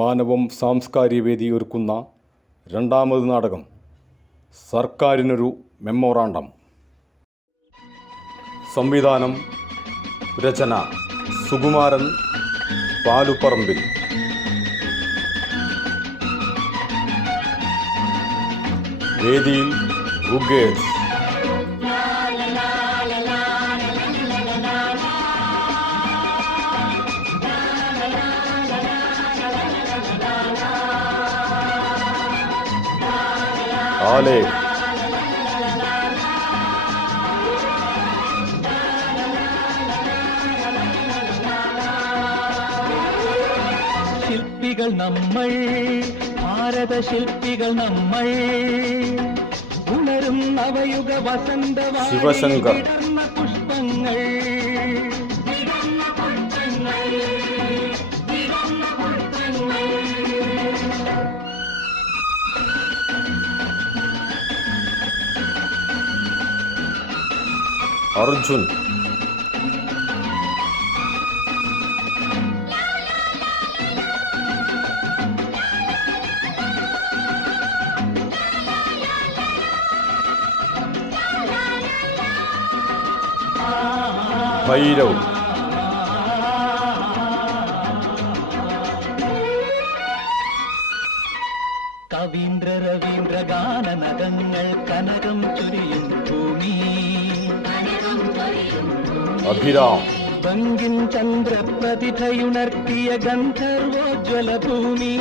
മാനവം സാംസ്കാരിക വേദി ഒരുക്കുന്ന രണ്ടാമത് നാടകം സർക്കാരിനൊരു മെമ്മോറാണ്ടം. സംവിധാനം, രചന സുകുമാരൻ പാലുപ്പറമ്പിൽ. വേദിയിൽ റുഗേഷ്, ആലേഖ്, ശില്പികൾ നമ്മൾ, ഭാരത ശില്പികൾ നമ്മൾ, ഉണരും നവയുഗ വസന്തവാടി ശിവശങ്കർ, പുഷ്പങ്ങൾ. അർജുൻ, ഭൈരവ്, കവീന്ദ്ര രവീന്ദ്ര ഗാനനഗങ്ങൾ കനകം ചൊരിയും ഭൂമി. അഭിരാം, ബങ്കിൻ ചന്ദ്രപ്രതിഭയുണർത്തിയ ഗന്ധർവോജ്വല ഭൂമി.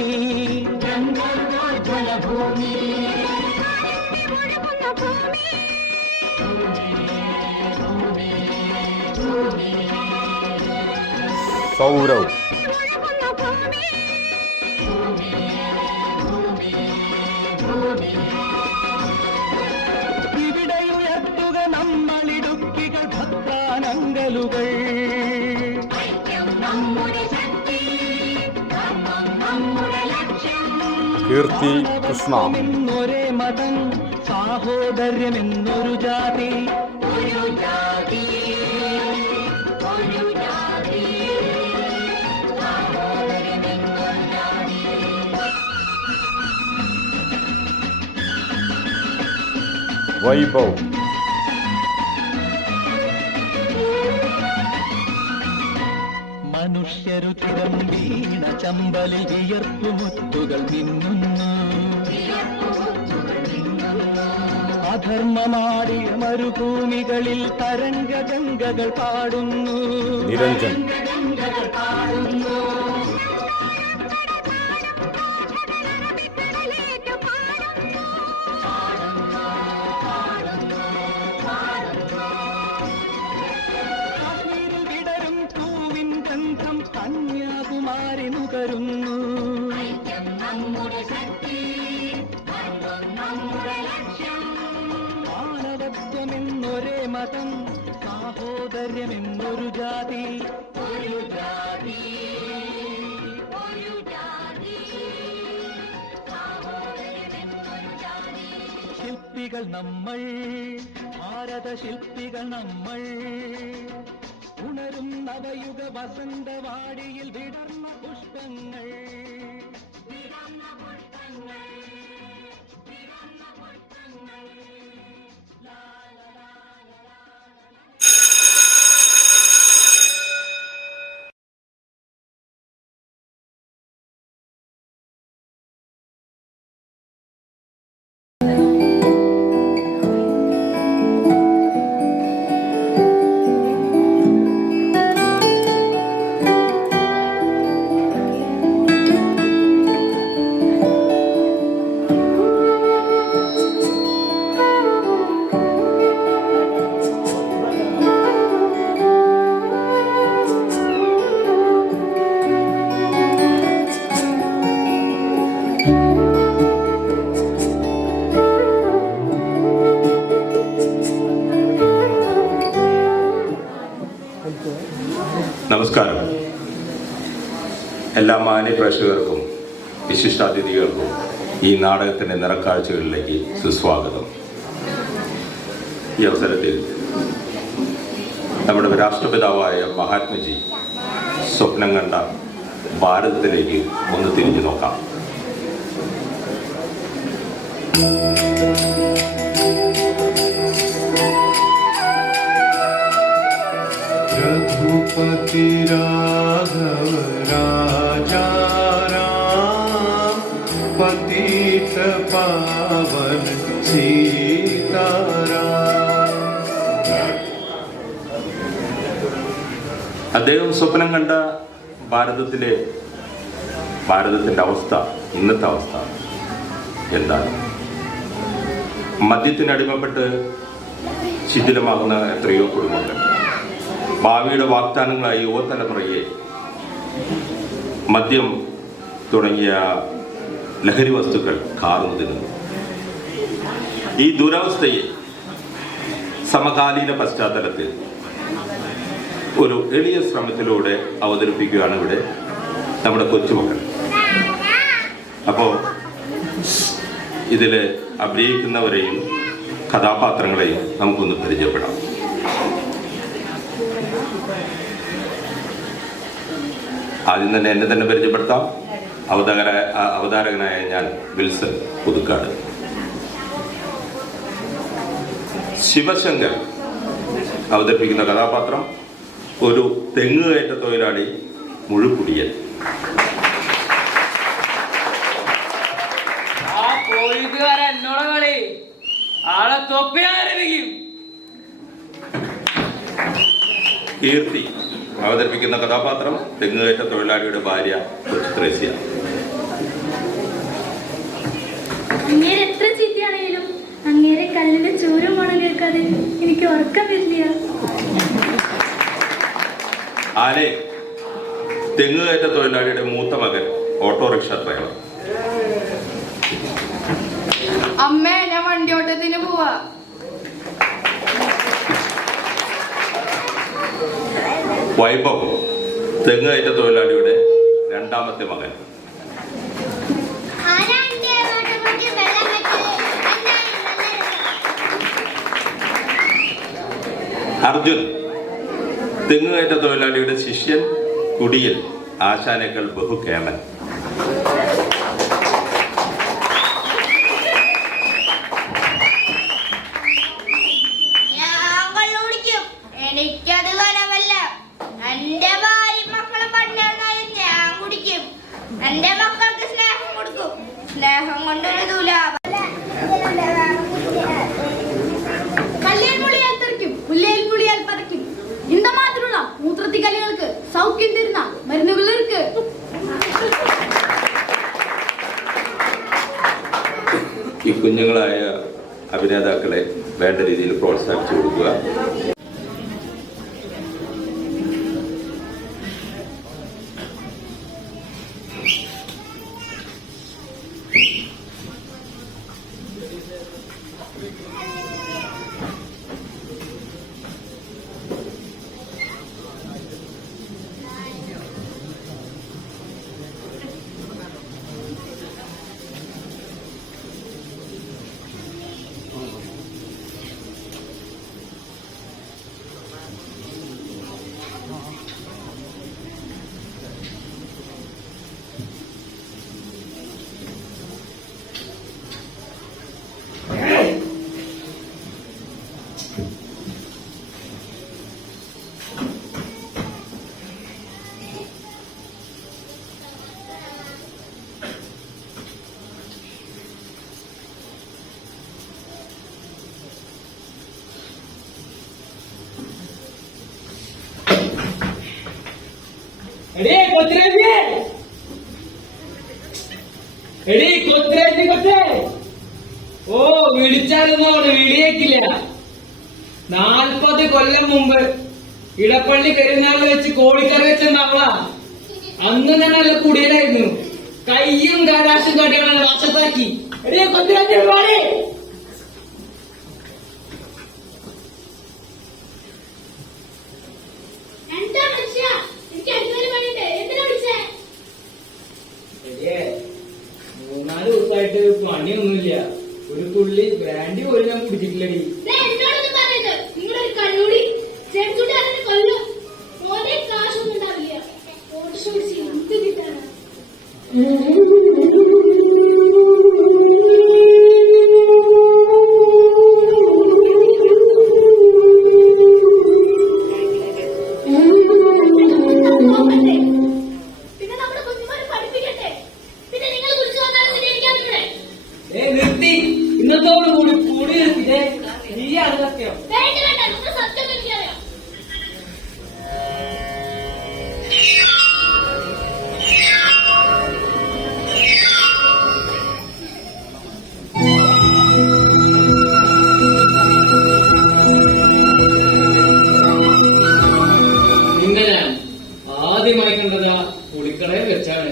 സൗരവ്, ഇവിടെയുയർത്തുക നമ്മളിടുക്കികൾ ഭക്താനങ്കലുകൾ. കീർത്തി കൃഷ്ണ, എന്നൊരേ മതം, സാഹോദര്യമെന്നൊരു ജാതി. വൈഭവ്, മനുഷ്യരുതിരം വീണ ചമ്പലിൽ വിയർപ്പുമുത്തുകൾ മിന്നുന്നു. അധർമ്മമാടിയ മരുഭൂമികളിൽ തരംഗഗംഗകൾ പാടുന്നു. നിരഞ്ജൻ, കാശ്മീരിൽ വിടരും പൂവിൻ ഗന്ധം കന്യാകുമാരി നുകരുന്നു. മാനവത്വമെന്നൊരേ മതം, സാഹോദര്യമെന്നൊരു ജാതി. ശില്പികൾ നമ്മൾ, ഭാരത ശില്പികൾ നമ്മൾ, ഉണരും നവയുഗ വസന്തവാടിയിൽ വിടർന്ന പുഷ്പങ്ങൾ. നമസ്കാരം. എല്ലാ മാന്യ പ്രേക്ഷകർക്കും വിശിഷ്ടാതിഥികൾക്കും ഈ നാടകത്തിൻ്റെ നിറക്കാഴ്ചകളിലേക്ക് സുസ്വാഗതം. ഈ അവസരത്തിൽ നമ്മുടെ രാഷ്ട്രപിതാവായ മഹാത്മജി സ്വപ്നം കണ്ട ഭാരതത്തിലേക്ക് ഒന്ന് തിരിഞ്ഞു നോക്കാം. रघुपति राघव राजा राम पतित पावन सीताराम. അദ്ദേഹം സ്വപ്നം കണ്ട ഭാരതത്തിൻ്റെ അവസ്ഥ, ഇന്നത്തെ അവസ്ഥ എന്താണ്? മദ്യത്തിനടിമപ്പെട്ട് ശിഥിലമാകുന്ന എത്രയോ കുടുംബങ്ങൾ, ഭാവിയുടെ വാഗ്ദാനങ്ങളായി യുവതലമുറയെ മദ്യം തുടങ്ങിയ ലഹരി വസ്തുക്കൾ കാർന്നു തിന്നുന്നു. ഈ ദുരവസ്ഥയെ സമകാലീന പശ്ചാത്തലത്തിൽ ഒരു എളിയ ശ്രമത്തിലൂടെ അവതരിപ്പിക്കുകയാണ് ഇവിടെ നമ്മുടെ കൊച്ചുമക്കൾ. അപ്പോൾ ഇതിൽ അഭിനയിക്കുന്നവരെയും കഥാപാത്രങ്ങളെയും നമുക്കൊന്ന് പരിചയപ്പെടാം. ആദ്യം തന്നെ എന്നെ തന്നെ പരിചയപ്പെടുത്താം. അവതാരകനായ ഞാൻ വിൽസൺ പുതുക്കാട്. ശിവശങ്കർ അവതരിപ്പിക്കുന്ന കഥാപാത്രം ഒരു തെങ്ങുകയറ്റ തൊഴിലാളി മുഴുക്കുടിയൻ. കീർത്തി അവതരിപ്പിക്കുന്ന കഥാപാത്രം തെങ്ങുകയറ്റ തൊഴിലാളിയുടെ ഭാര്യ ത്രേസ്യ. അങ്ങേരെ എത്ര ചീത്തയാണെങ്കിലും അങ്ങേരെ കല്ലിന്റെ ചൂരും മണം കേൾക്കാതെ എനിക്ക് ഉറക്കം വരില്ല. ആലെ തെങ്ങുകയറ്റ തൊഴിലാളിയുടെ മൂത്ത മകൻ ഓട്ടോറിക്ഷ ഡ്രൈവർ. അമ്മേ, ഞാൻ വണ്ടിയോട്ടത്തിന് പോവാ. വൈഭവ് തെങ്ങുകയറ്റ തൊഴിലാളിയുടെ രണ്ടാമത്തെ മകൻ. അർജുൻ തെങ്ങുകയറ്റ തൊഴിലാളിയുടെ ശിഷ്യൻ, കുടിയൻ, ആശാനേക്കാൾ ബഹുകേമൻ. എനിക്കത് കനമല്ല. എന്റെ ഭാര്യ മക്കളെ പണ്ടായിരുന്നാലും ഞാൻ കുടിക്കും. എന്റെ മക്കൾക്ക് സ്നേഹം കൊടുക്കും. സ്നേഹം കൊണ്ടൊരു ദുലാഭം. കല്ലിൽ മുളിയാൽ തെറിക്കും, മുല്ലയിൽ മുളിയാൽ പറിക്കും. இந்த மாதிரிയുള്ള മൂത്രത്തിക്കല്ലുകൾക്ക് സൗഖ്യം തരുന്ന മരുന്നുകൾ ഇருக்கு. ഈ കുഞ്ഞുങ്ങളായ അഭിനേതാക്കളെ വേണ്ട രീതിയിൽ പ്രോത്സാഹിപ്പിച്ചു കൊടുക്കുക. ഓ, വിളിച്ചാലൊന്നും അവിടെ വിളിയേക്കില്ല. 40 കൊല്ലം മുമ്പ് ഇടപ്പള്ളി പെരുന്നാളിൽ വെച്ച് കോഴിക്കറി വെച്ചെന്നാവളാ. അന്ന് തന്നെ നല്ല കുടിയനായിരുന്നു. കയ്യും കാരാശും കാട്ടിയാണ് വാസത്താക്കി. എടേ കൊത്തിരാജി ഒരുപാട് പണിയൊന്നുമില്ല. ഒരു പുള്ളി ബ്രാൻഡി പോലും ഞാൻ കുടിച്ചിട്ടില്ലടി. കൊല്ലും. കാശൊന്നും ഉണ്ടാവില്ല. സത്യം. വേണ്ട വേണ്ട നമുക്ക് സത്യം എനിക്കറിയാം. നിന്നെ ഞാൻ ആദ്യമായി കണ്ടത് കുളിക്കടയിൽ വെച്ചാണ്.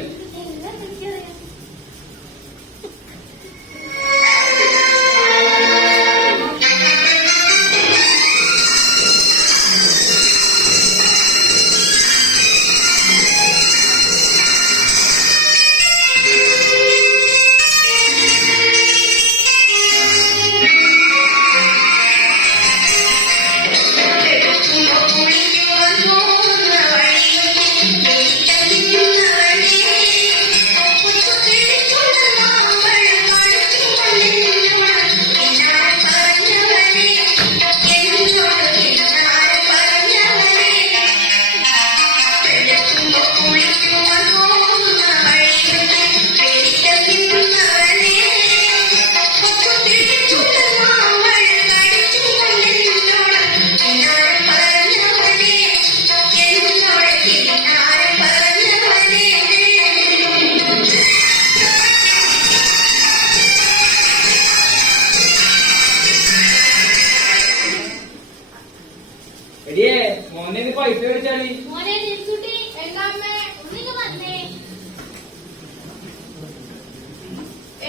എടിയേ മോനെ നീ പൈസ മേടിച്ചാടി. മോനെ ജിൻസുട്ടി എന്താ അമ്മേ ഒന്നിങ്ങ് വന്നേ.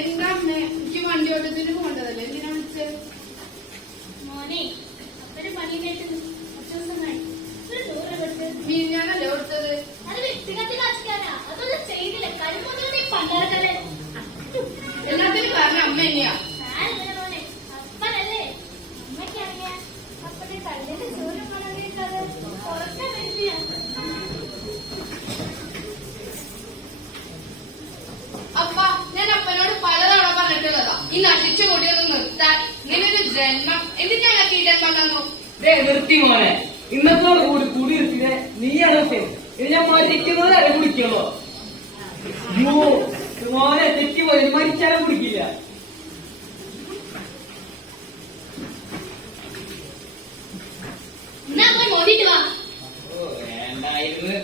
എന്താ അമ്മേ എനിക്ക് വണ്ടി ഓട്ടത്തിന് പോകേണ്ടതല്ലേ എന്തിനാ വിളിച്ചത്? മോനെ അപ്പന് പണിയുണ്ടായിട്ട് കുറച്ച് ദിവസം കഴിഞ്ഞു. ഒരു 100 കൊടുത്ത് മീനാണല്ലേ ഓർത്തത്? അത് വ്യക്തിഗത കാശിക്കാനാ. അതൊന്നും ചെയ്തില്ല. കഴിവൊന്നും നീ പണ്ടാറക്കല്ലേ. എല്ലാത്തിനും കാരണം അമ്മ തന്നെയാ. ഞാനിങ്ങനെ മോനെ അപ്പനല്ലേ അമ്മയ്ക്കറിയാം. അപ്പന്റെ കല്ലിന്റെ ചോരം വളർന്നിട്ടത് ഉറക്കം വരുത്തിയാ. അപ്പ ഞാൻ അപ്പനോട് പലതവണ പറഞ്ഞിട്ടുള്ളതാ ഈ നശിച്ച കൊടിയൊന്നും നിർത്താൻ. ഇങ്ങനൊരു ജന്മം എന്തിനാണ് ഈ ജന്മം തന്നു? നിർത്തി മോനെ. ഇന്നത്തോട് കൂടി കൂടി നിർത്തിനെ നീയാണ് ഇത് ഞാൻ മരിക്കുന്നത് അരെ കുടിക്കണോ? മോനെ തെറ്റിപ്പോയി മരിച്ചാലും കുടിക്കില്ല. എന്നാ പോയി മോദിട്ട് വാ. വേണ്ടായിരുന്നു. ൂടെ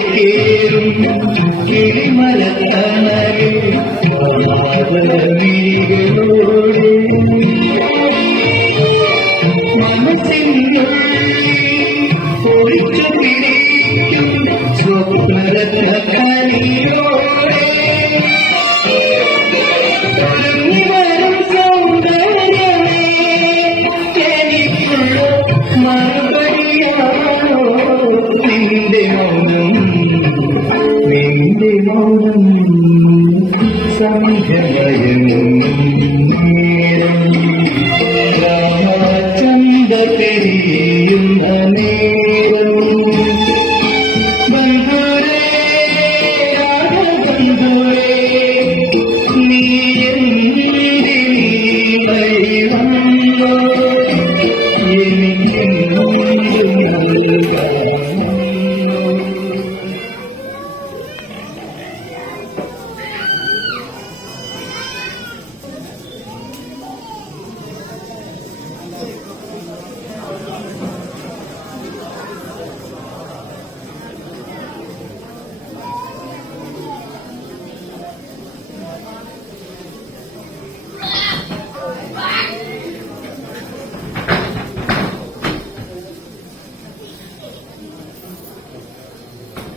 ചേക്കേറും കിളിമലത്തണലിൽ പാവനമിഴികളോടെ മനസ്സിനുള്ളിൽ ഒളിച്ചു പിടിക്കും സ്വപ്നരത്നക്കനിയോടെ വരും സൗന്ദര്യമേ എനിക്കുള്ള മറുപടിയാണോ നിന്റെ മൗനം സന്ധ്യമയങ്ങും നേരം രാമചന്ദ്ര തെരിയുന്ന നേരം ബന്ധുരേ രാഘബന്ധുരേ നീ എന്തിനീ വന്നോ എനിക്കെന്തു നൽകാമോ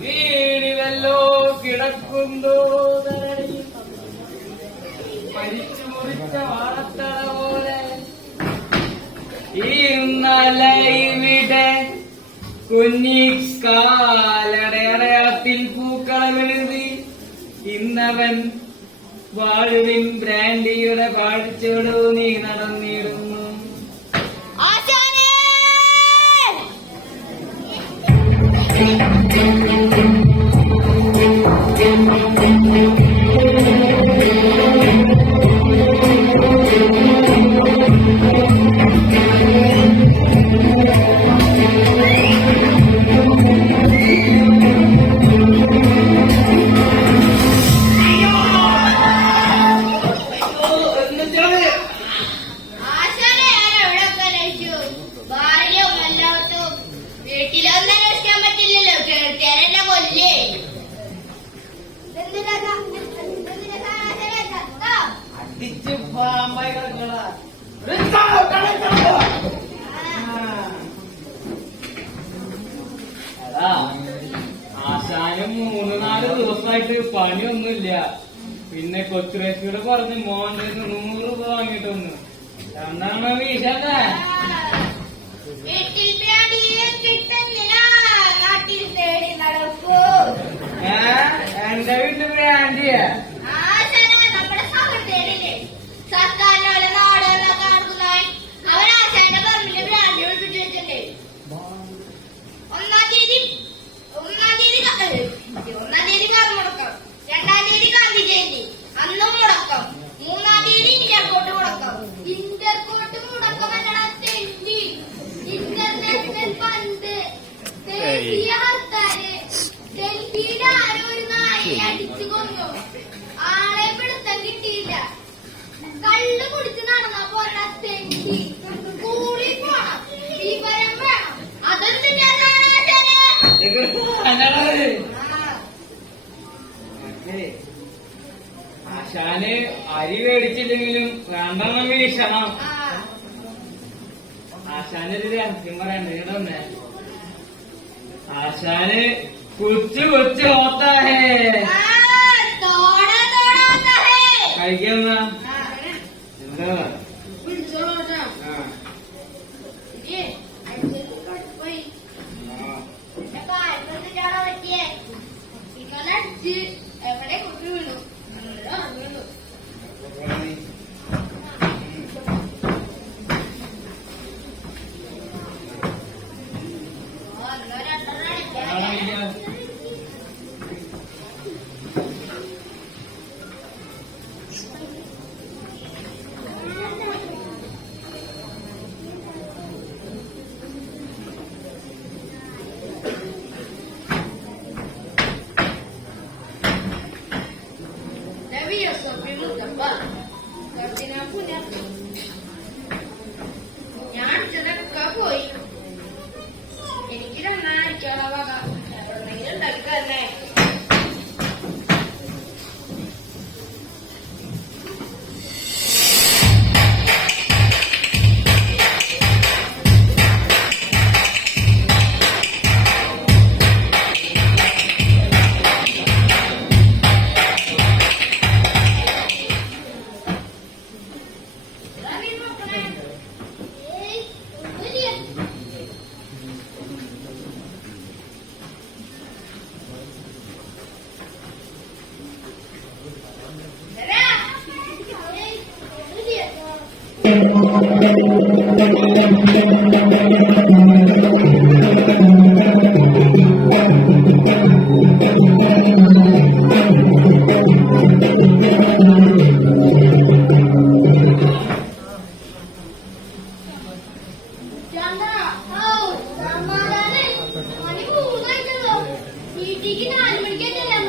വീടിവല്ലോ കിടക്കുന്തോ മരിച്ചു മുറിച്ച വാളത്തട പോലെ ഇന്നലെ ഇവിടെ കുഞ്ഞിക്കാലടയാത്തിൽ പൂക്കളമെഴുതി ഇന്നവൻ വാഴുവിൻ ബ്രാൻഡിയുടെ പാടിച്ചോടു നീ നടന്നിരുന്നു. ആശാനേ ആശാനെ ഞാൻ എവിടെയൊക്കെ അന്വേഷിച്ചു. ഭാര്യയും എല്ലായിടത്തും. വീട്ടിലൊന്നും അന്വേഷിക്കാൻ പറ്റില്ലല്ലോ, കേൾക്കാനല്ല കൊല്ലേ. അടിച്ച് പാമ്പായി കിടക്കണ അതാ ആശാനും 3-4 ദിവസമായിട്ട് പണിയൊന്നുമില്ല. പിന്നെ കൊച്ചുരേശിയോട് പറഞ്ഞ് മോന്റെ 100 രൂപ വാങ്ങിയിട്ട് വന്നു. എന്താണ് വീശന്നെ? വീട്ടിൽ ബ്രാൻഡിയെ കിട്ടുന്നില്ല, നാട്ടിൽ തേടി നടക്കൂ. എന്റെ വീട്ടിൽ ബ്രാൻഡിയ ആശാനെ നമ്മുടെ സമരം തേടില്ലേ, സർക്കാരിനോട് നാട് എന്നൊക്കെ നടക്കുന്നവൻ അവൻ ആശാന്റെ പറമ്പിന്റെ ബ്രാൻഡി വിളിപ്പിച്ചു വെച്ചിട്ടുണ്ട്. ഒന്നാം തീയതി കർമ്മടക്കം, 2-ാം തീയതി ഗാന്ധി ജയന്തി, അന്നും മുടക്കം, 3-ാം തീയതി ഇന്റർകോട്ട് മുടക്കം. ഇന്റർകോട്ട് മുടക്കം എന്നടാ തെണ്ടി. ഇന്റർനാഷണൽ ഫണ്ട് ദേശീയ ഹർത്താല്. ഡൽഹിയിൽ ആരോ ഒരു നായെ അടിച്ചു കൊന്നു. ആളെ പിടുത്തം കിട്ടിയില്ല. കള്ള് കുടിച്ച് നടന്നാ പോരാ തെണ്ടി. സ്കൂളിൽ പോണം, വിവരം വേണം. അതൊന്നും ആശാന് അരി മേടിച്ചില്ലെങ്കിലും 2 വീശണം. ആശാനൊരു രഹസ്യം പറയണ്ട കേട്ടോന്നെ. ആശാന് കൊച്ചു കൊച്ചു ഓത്താഹേ കഴിക്കുന്ന എന്താ എവിടെ കുട്ടി വീണു വീണു. ഞാൻ ചെന്നൊക്കെ പോയി. എനിക്ക് 2 വക എനിക്ക് 4 മണിക്ക് ചെല്ലാൻ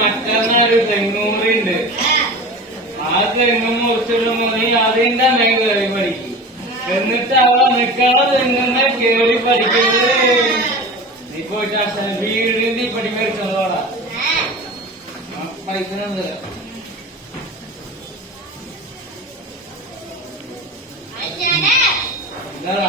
മറ്റൊരു തെങ്ങൂറുണ്ട്. ആ തെങ്ങും മുറിച്ചിടും മുതൽ അതിന്റെ മേൽ കയറി പഠിക്കും. എന്നിട്ട് അവിടെ നിൽക്കാതെ തെങ്ങുന്ന കയറി പഠിക്കുന്നത് നീ പോയിട്ട് വീടിൽ നീ പഠിക്കുന്നതോടാ പൈസ തരാം. എന്താ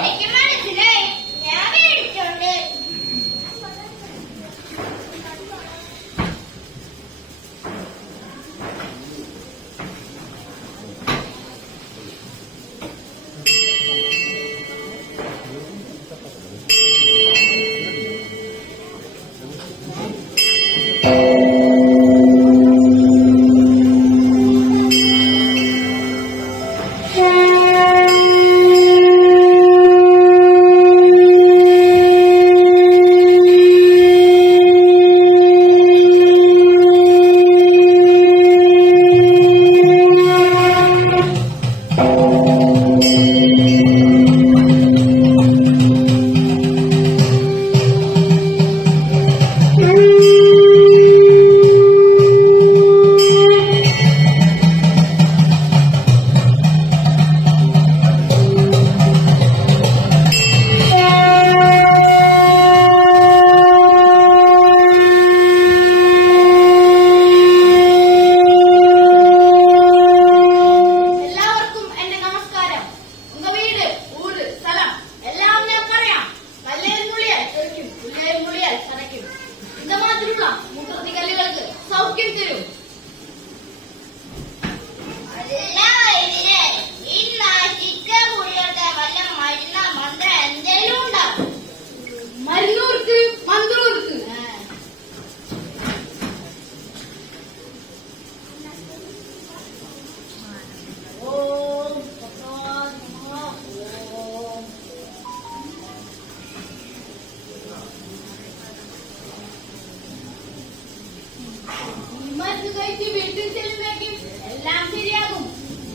വീട്ടിൽ ചെല്ലുമ്പോഴേക്കും എല്ലാം ശരിയാകും.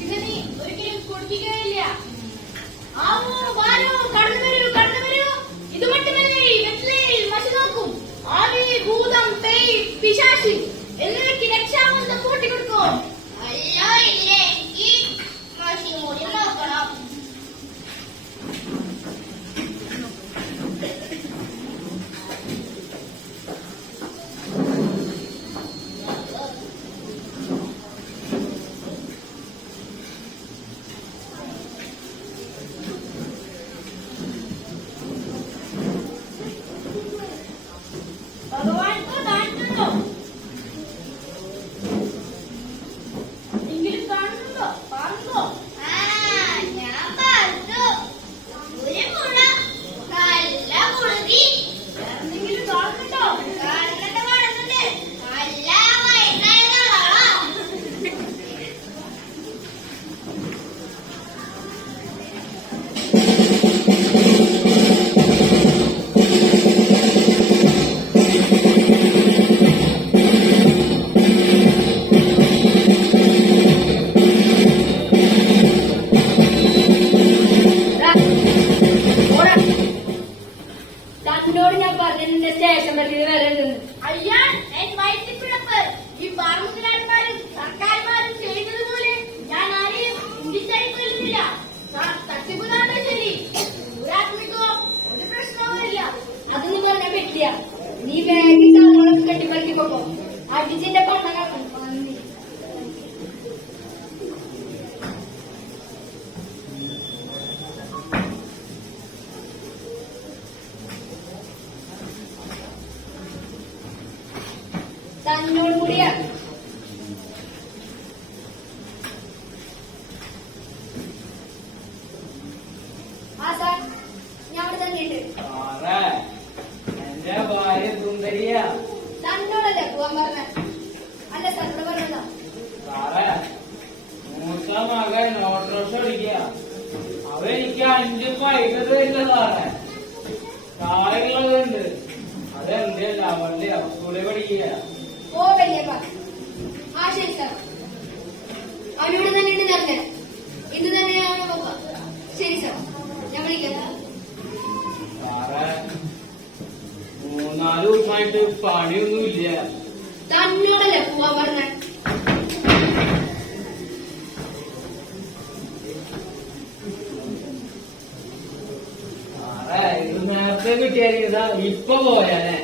ഇത് നീ ഒരിക്കലും കുടിക്കുകയില്ല. കടന്നു വരൂ. ഇത് மட்டுമല്ലേ വെറ്റിലയിൽ മഷി നോക്കും. ആവി, ഭൂതം, പേയ്, പിശാചി എന്നിവയ്ക്ക് രക്ഷാബന്ധം കൂട്ടിക്കൊടുക്കും. അല്ല ഇല്ലേ ഈ മഷി മൂടി നോക്കണം. ചാത്തിനോട് ഞാൻ പറഞ്ഞിട്ടുണ്ട് സ്റ്റേഷൻ പരിധി വരെ. അയ്യാ വയറ്റിപ്പിഴപ്പ് ഈ പറമ്പുകാരന്മാരും സർക്കാർമാരും ചെയ്യുന്നത് പോലെ ഞാൻ ആരെയും ചിന്തിച്ചറിയില്ല. തട്ടിപ്പുകാരുടെ ശരി അടിച്ചിന്റെ കൊണ്ടങ്ങൾ തന്നോട് കൂടിയാ ആ സാർ ഞാൻ അവിടെ തന്നെയുണ്ട്. സാറേ എന്റെ ഭാര്യ സുന്ദരിയാ. തന്നോടല്ലേ പോവാൻ പറഞ്ഞ? അല്ല സാറിനോട് പറഞ്ഞതാ. സാറേ മൂത്ത മകൻ ഓട്ടോറിക്ഷ ഓടിക്കുക. അവരെനിക്ക് 5 പൈസ തരില്ല സാറേ. കാര്യങ്ങളുണ്ട്. അതെന്തല്ല അവന്റെ സ്കൂളിൽ പഠിക്കുക. ഓ വല്യപ്പ. ആ ശരി സാർ. അവനോട് തന്നെയുണ്ട് നേരത്തെ. ഇന്ന് തന്നെയാണ് പോവാ. ശരി സാർ, ഞാൻ വിളിക്കാം. സാറേ 3-4 ദിവസമായിട്ട് പണിയൊന്നുമില്ല. തന്നോടല്ലേ പോവാൻ പറഞ്ഞ? സാറേ ഇത് നേരത്തെ കിട്ടിയാൽ ഇപ്പൊ പോയാനെ.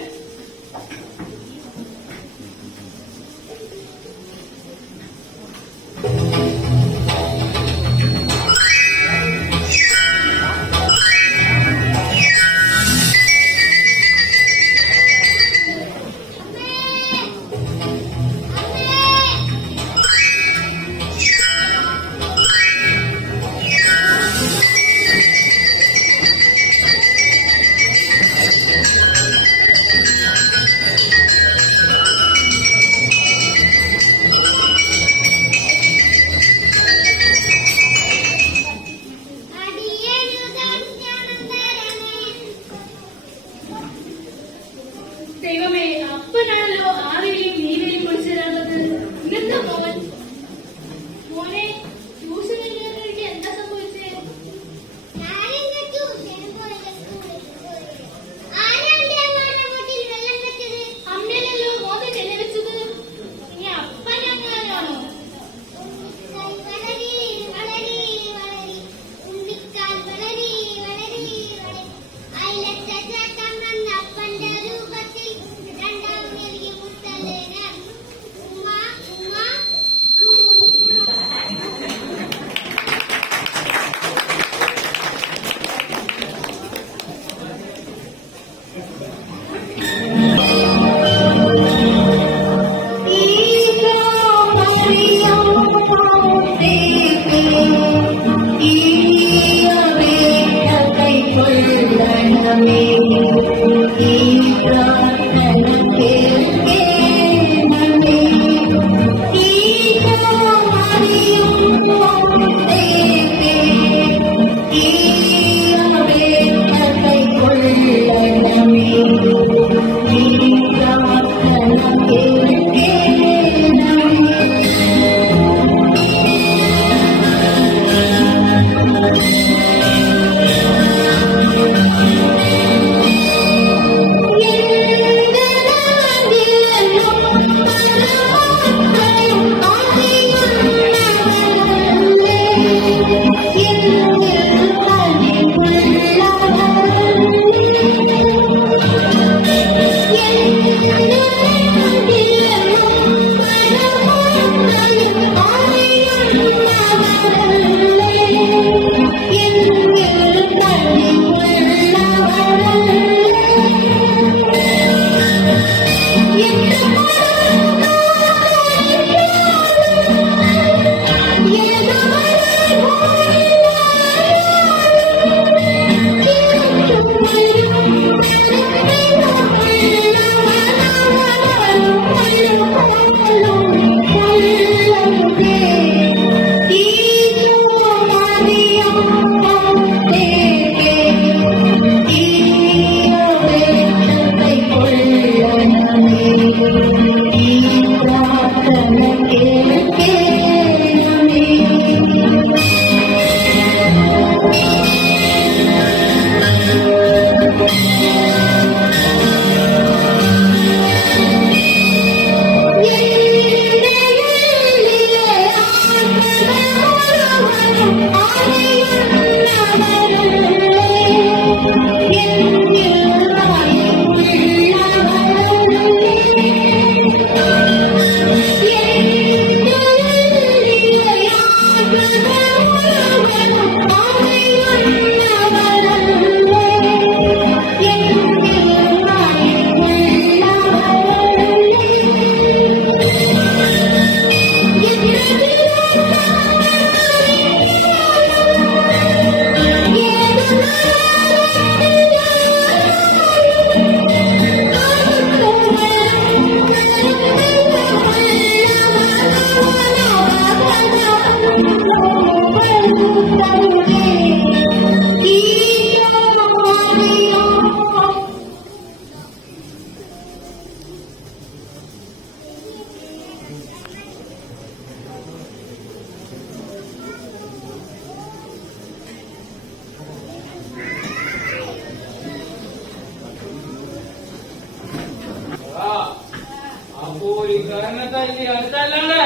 കൂട്ടുകാരനെ തല്ലി അടുത്തല്ലേ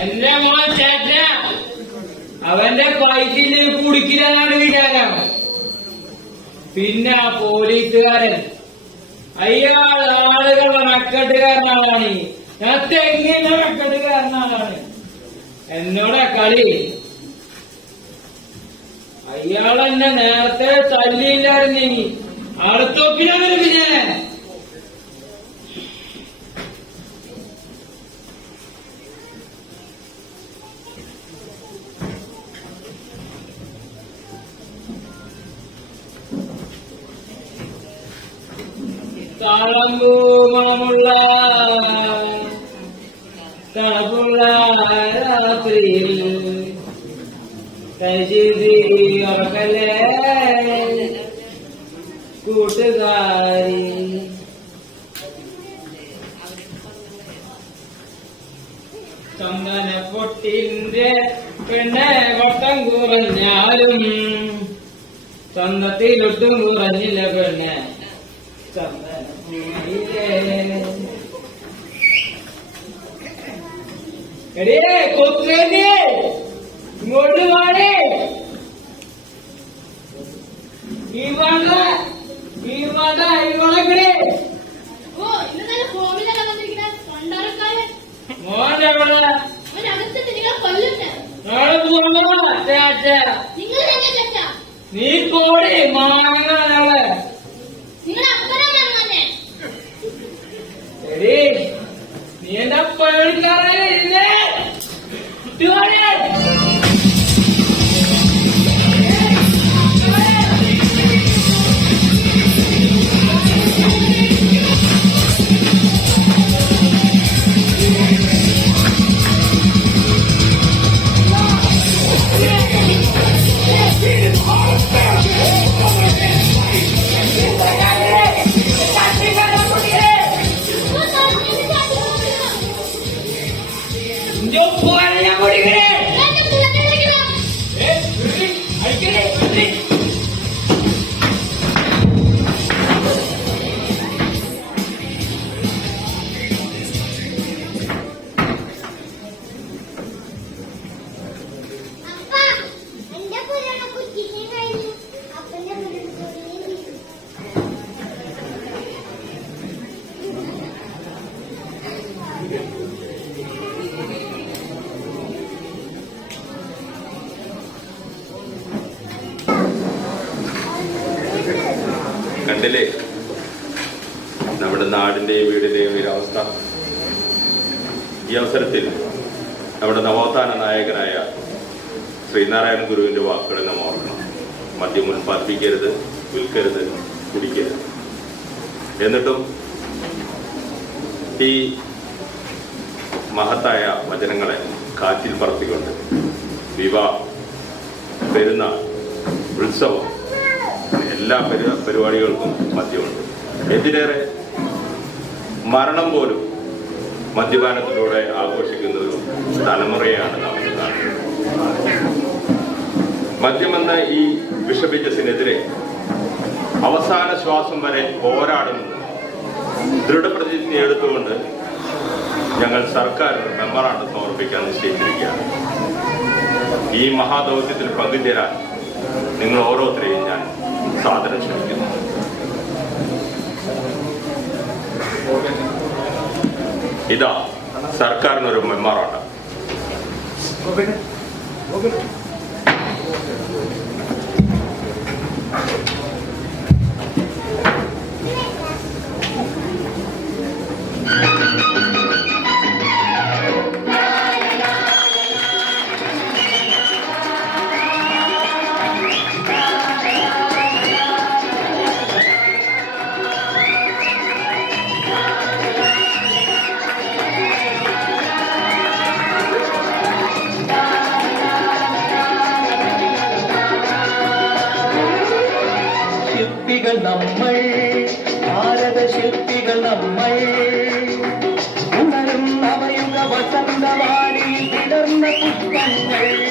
എന്റെ മോൻ ചേട്ട അവന്റെ പൈക്കില് കുടിക്കില്ലെന്നാണ് വിചാരം. പിന്നെ ആ പോലീസുകാരൻ അയാൾ ആളുകളുടെ മെക്കെട്ടുകാരനാളാണ്. ഞാൻ തെങ്ങിന്റെ മെക്കെട്ടുകാരനാളാണ്. എന്നോടാ കളി. അയാളെന്നെ നേരത്തെ തല്ലിയില്ലായിരുന്നെങ്കിൽ അടുത്തൊപ്പിനൊരു പിന്നെ താളമ്പൂമണമുള്ള തണുപ്പുള്ള രാത്രിയിൽ കഴിച്ചി ഉറക്കല്ലേ കൂട്ടുകാരി. ചന്ദന പൊട്ടിന്റെ പെണ്ണെ വട്ടം കുറഞ്ഞാലും ചന്തത്തിലൊട്ടും കുറഞ്ഞില്ല പെണ്ണെ എടേ കൊത്രേ ഇങ്ങോട്ട് വാടേ. ഈ വേണ്ട ഇവളെ മോന്റെ വെള്ള നാളെ പോകുമ്പോ നീ പോടി മാങ്ങാളെ. എടേ നീ എന്താ പേടിക്കാറില്ലേ? കണ്ടില്ലേ നമ്മുടെ നാടിന്റെയും വീടിന്റെയും ഒരു അവസ്ഥ. ഈ അവസരത്തിൽ നമ്മുടെ നവോത്ഥാന നായകനായ ശ്രീനാരായണ ഗുരുവിന്റെ വാക്കുകളെ നാം ഓർക്കണം. മദ്യം ഉൽപ്പാദിപ്പിക്കരുത്, വിൽക്കരുത്, കുടിക്കരുത്. എന്നിട്ടും ഈ മഹത്തായ വചനങ്ങളെ കാറ്റിൽ പറത്തിക്കൊണ്ട് വിവാഹം, പെരുന്നാൾ, ഉത്സവം, എല്ലാ പരിപാടികൾക്കും മദ്യമുണ്ട്. എന്തിനേറെ മരണം പോലും മദ്യപാനത്തിലൂടെ ആഘോഷിക്കുന്ന ഒരു തലമുറയാണ് നാം കാണുന്നത്. മദ്യമെന്ന ഈ വിഷബീജത്തിനെതിരെ അവസാന ശ്വാസം വരെ പോരാടുമെന്ന് ദൃഢപ്രതിജ്ഞ എടുത്തുകൊണ്ട് ഞങ്ങൾ സർക്കാരിന് മെമ്മറാണ്ടം സമർപ്പിക്കാൻ നിശ്ചയിച്ചിരിക്കുകയാണ്. ഈ മഹാദൗത്യത്തിൽ പങ്കുചേരാൻ നിങ്ങൾ ഓരോരുത്തരെയും ഞാൻ സാദരം ക്ഷണിക്കുന്നു. ഇതാ സർക്കാരിനൊരു മെമ്മറാണ്ടം. നമ്മൾ ഭാരത ശില്പികൾ നമ്മൾ ഉണരും നവയുഗ വസന്തവാടി വിടർന്ന പുഷ്പങ്ങൾ